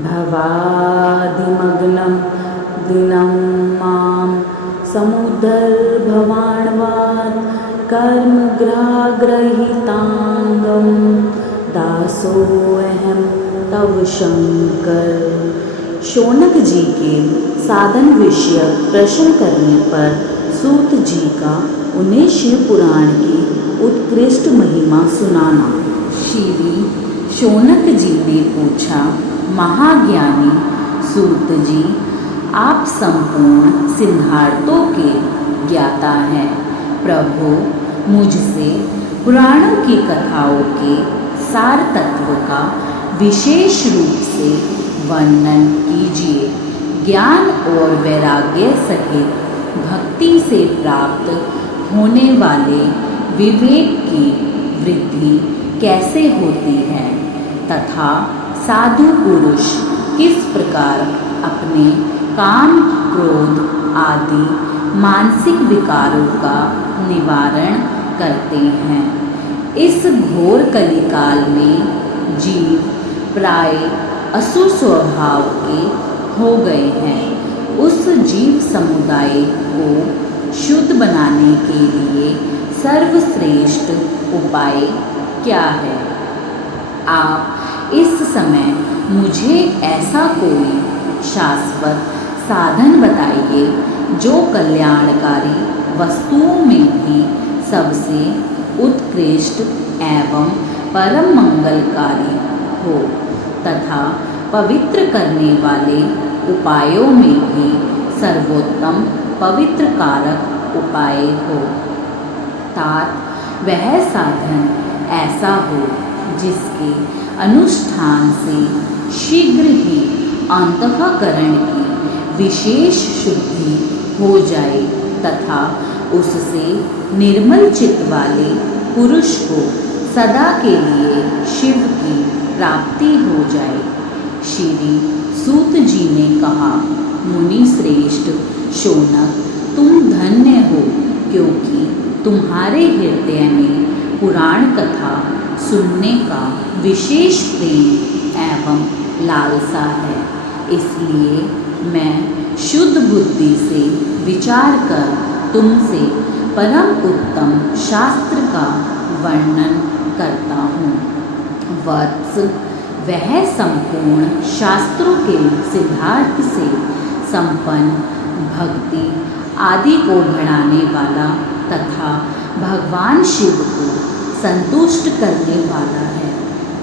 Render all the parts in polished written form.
भवादिमग्नं दिनं मां समुद्धर्भवाण्वात् कर्मग्राग्रहिताङ्गं दासोऽहं तव शंकर। शौनक जी के साधन विषय प्रश्न करने पर सूत जी का उन्हें शिव पुराण की उत्कृष्ट महिमा सुनाना। श्री शौनक जी ने पूछा, महाज्ञानी सूत जी, आप संपूर्ण सिद्धार्थों के ज्ञाता हैं। प्रभु, मुझसे पुराणों की कथाओं के सार तत्व का विशेष रूप से वर्णन कीजिए। ज्ञान और वैराग्य सहित भक्ति से प्राप्त होने वाले विवेक की वृद्धि कैसे होती है तथा साधु पुरुष किस प्रकार अपने काम, क्रोध आदि मानसिक विकारों का निवारण करते हैं। इस घोर कलिकाल में जीव प्राय असुर स्वभाव के हो गए हैं। उस जीव समुदाय को शुद्ध बनाने के लिए सर्वश्रेष्ठ उपाय क्या है? आप इस समय मुझे ऐसा कोई शाश्वत साधन बताइए जो कल्याणकारी वस्तुओं में भी सबसे उत्कृष्ट एवं परम मंगलकारी हो तथा पवित्र करने वाले उपायों में भी सर्वोत्तम पवित्र कारक उपाय हो। तात वह साधन ऐसा हो जिसके अनुष्ठान से शीघ्र ही अंतःकरण की विशेष शुद्धि हो जाए तथा उससे निर्मल चित्त वाले पुरुष को सदा के लिए शिव की प्राप्ति हो जाए। श्री सूत जी ने कहा, मुनि श्रेष्ठ शौनक, तुम धन्य हो क्योंकि तुम्हारे हृदय में पुराण कथा सुनने का विशेष प्रेम एवं लालसा है। इसलिए मैं शुद्ध बुद्धि से विचार कर तुमसे परम उत्तम शास्त्र का वर्णन करता हूँ। वत्स, वह संपूर्ण शास्त्रों के सिद्धार्थ से संपन्न भक्ति आदि को बढ़ाने वाला तथा भगवान शिव को संतुष्ट करने वाला है।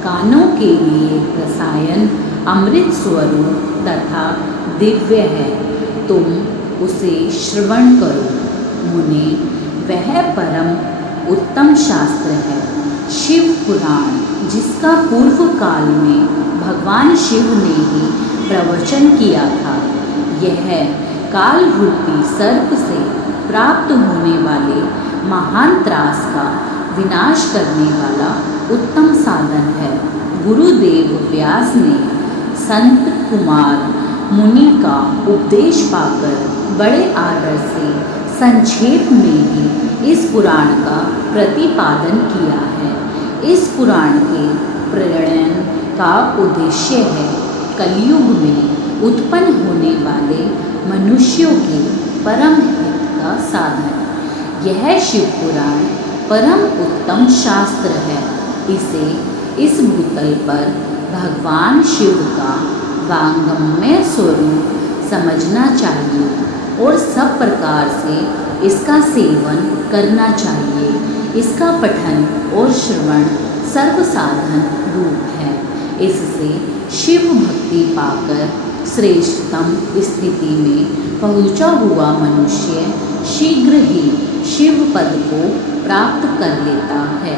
कानों के लिए रसायन अमृत स्वरूप तथा दिव्य है, तुम उसे श्रवण करो। मुने, वह परम उत्तम शास्त्र है शिव पुराण, जिसका पूर्व काल में भगवान शिव ने ही प्रवचन किया था। यह काल रूपी सर्प से प्राप्त होने वाले महान त्रास का विनाश करने वाला उत्तम साधन है। गुरुदेव व्यास ने संत कुमार मुनि का उपदेश पाकर बड़े आदर से संक्षेप में ही इस पुराण का प्रतिपादन किया है। इस पुराण के प्रणयन का उद्देश्य है कलयुग में उत्पन्न होने वाले मनुष्यों के परम हित का साधन। यह शिव पुराण परम उत्तम शास्त्र है। इसे इस भूतल पर भगवान शिव का वांगमय स्वरूप समझना चाहिए और सब प्रकार से इसका सेवन करना चाहिए। इसका पठन और श्रवण सर्वसाधन रूप है। इससे शिव भक्ति पाकर श्रेष्ठतम स्थिति में पहुँचा हुआ मनुष्य शीघ्र ही शिव पद को प्राप्त कर लेता है।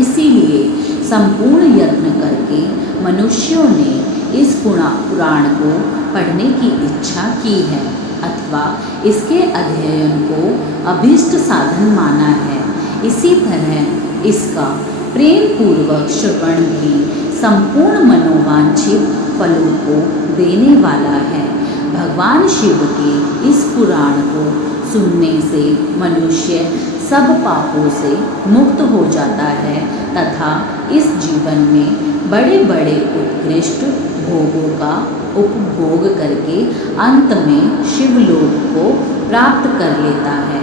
इसीलिए संपूर्ण यत्न करके मनुष्यों ने इस पुराण को पढ़ने की इच्छा की है अथवा इसके अध्ययन को अभीष्ट साधन माना है। इसी तरह इसका प्रेम पूर्वक श्रवण भी संपूर्ण मनोवांछित फलों को देने वाला है। भगवान शिव के इस पुराण को सुनने से मनुष्य सब पापों से मुक्त हो जाता है तथा इस जीवन में बड़े बड़े उत्कृष्ट भोगों का उपभोग करके अंत में शिवलोक को प्राप्त कर लेता है।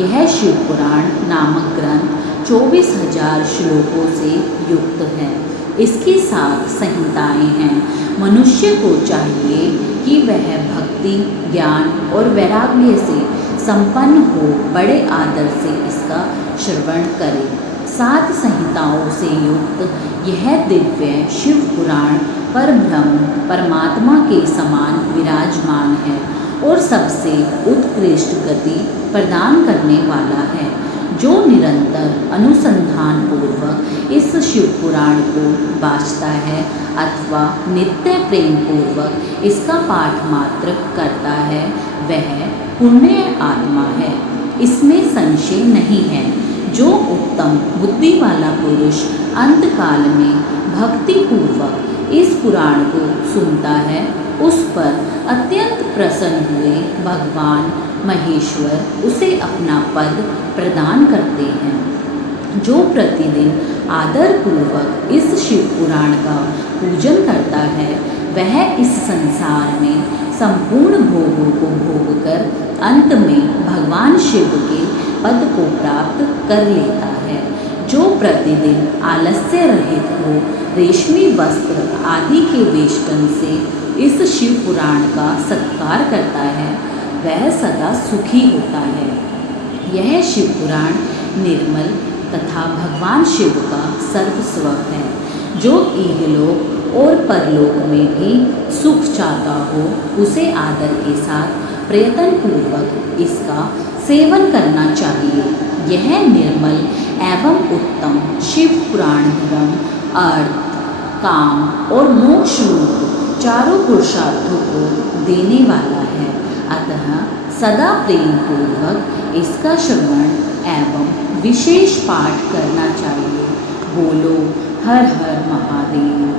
यह शिव पुराण नामक ग्रंथ 24,000 श्लोकों से युक्त है। इसकी 7 संहिताएं हैं। मनुष्य को चाहिए कि वह भक्ति, ज्ञान और वैराग्य से संपन्न हो बड़े आदर से इसका श्रवण करे। 7 संहिताओं से युक्त यह दिव्य शिव पुराण परब्रह्म परमात्मा के समान विराजमान है और सबसे उत्कृष्ट गति प्रदान करने वाला है। जो निरंतर अनुसंधान पूर्वक इस शिव पुराण को वाचता है अथवा नित्य प्रेम पूर्वक इसका पाठ मात्र करता है, वह पुण्य आत्मा है, इसमें संशय नहीं है। जो उत्तम बुद्धि वाला पुरुष अंतकाल में भक्ति पूर्वक इस पुराण को सुनता है, उस पर अत्यंत प्रसन्न हुए भगवान महेश्वर उसे अपना पद प्रदान करते हैं। जो प्रतिदिन आदर पूर्वक इस शिव पुराण का पूजन करता है, वह इस संसार में संपूर्ण भोगों को भोगकर अंत में भगवान शिव के पद को प्राप्त कर लेता है। जो प्रतिदिन आलस्य रहित हो रेशमी वस्त्र आदि के वेष्टन से इस शिव पुराण का सत्कार करता है, वह सदा सुखी होता है। यह शिव पुराण निर्मल तथा भगवान शिव का सर्वस्व है। जो इहलोक और परलोक में भी सुख चाहता हो, उसे आदर के साथ प्रयत्न पूर्वक इसका सेवन करना चाहिए। यह निर्मल एवं उत्तम शिव पुराण धर्म, अर्थ, काम और मोक्ष रूप चारों पुरुषार्थों को देने वाला है। अतः सदा प्रेम पूर्वक इसका श्रवण एवं विशेष पाठ करना चाहिए। बोलो हर हर महादेव।